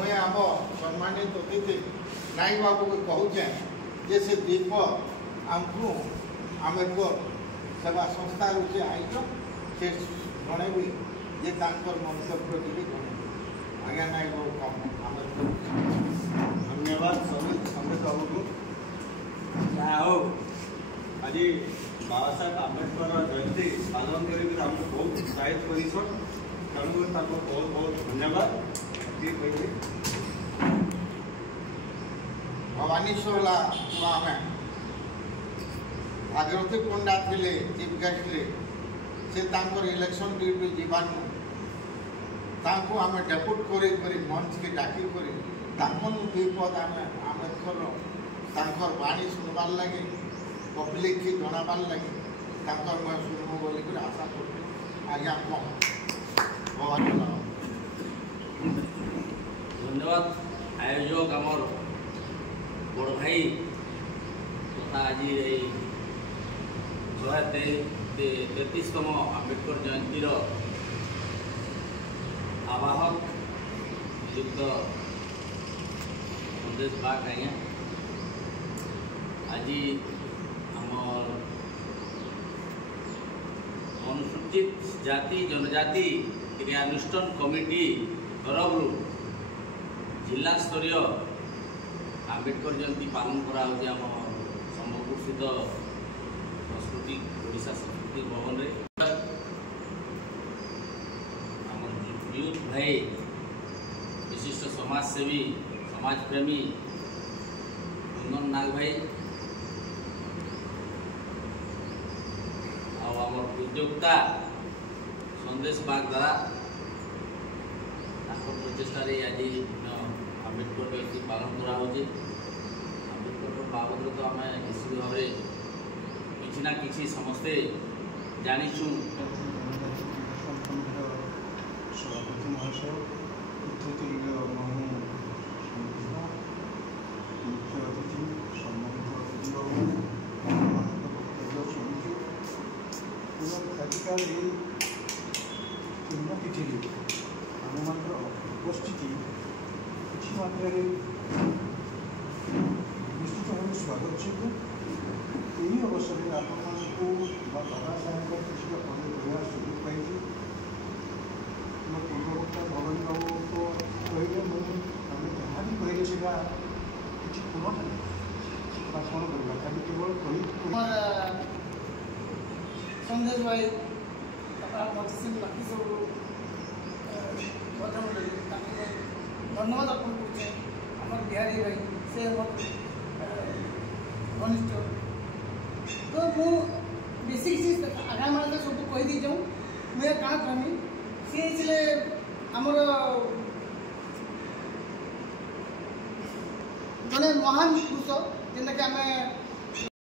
मुझे आम सम्मानित अतिथि नायक बाबू को कहूचे जे से दीप आमको आम्बेडकर सेवा संस्था से आई से जनइबी जे मंतव्य टी आज्ञा नायक बाबू कम आम्बेडकर धन्यवाद संबित बाबू को जहाँ हो आज बाबा साहेब आम्बेडकर जयंती पालन कर बहुत उत्साहित कर बहुत बहुत धन्यवाद। भवानीश्वर आम भागीरथी पंडा थे चीफ गेस्ट से इलेक्शन ड्यूटी जीवान आम डेपुट कर मंच के डाकी दुई पद आम आम्बेडकर बाणी शुणबार लगे पब्लिक की जनाबार लगे मैं शुणु बोल आशा कर आज्ञा कम धन्यवाद आयोजक आमर बड़ भाई तथा आज 133तम आम्बेडकर जयंती आवाहक नियुक्त संदेश बाग आज्ञा आज आमर अनुसूचित जाति जनजाति क्रियानुष्ठान कमिटी तरफ जिला स्तरीय आम्बेडकर जयंती पालन करा आम सम्बलपुर स्थित संस्कृति ओडिशा संस्कृति भवन रे आम यूथ भाई विशिष्ट समाजसेवी समाजप्रेमी कुंदन नाग भाई आम उद्योक्ता संदेश बाग द्वारा प्रचेषार आज आम्बेडकर जयंती पालन करा आम्बेडकर बाबद तो आम निश्चित भाव किसी ना किसी समस्ते जाचु सभापति महाशय मुख्य अतिथि सम्मानित अतिथि आजिकाल पुण्यतिथि आम मान उपस्थिति किसी मात्रा निश्चित भाव स्वागत योग्य। यही अवसर में आप बाबा साहेब किसी कहवा सुযোগ पाई पूर्ववर्ता भगवान बाबू को कहले मुझे जहाँ भी कहले से किसी पूर्ण कौन करवा खाली केवल संदेश भाई सिंह बाकी सब धन्यवाद अर्पण करुचे आम बिहारी भाई से घनिष्ठ तो मुझे किसी आगा मार्ग सब कहीदी जाऊँ मुझे क्या कहमी सी आमर जड़े महान पुरुष जेनटा कि आम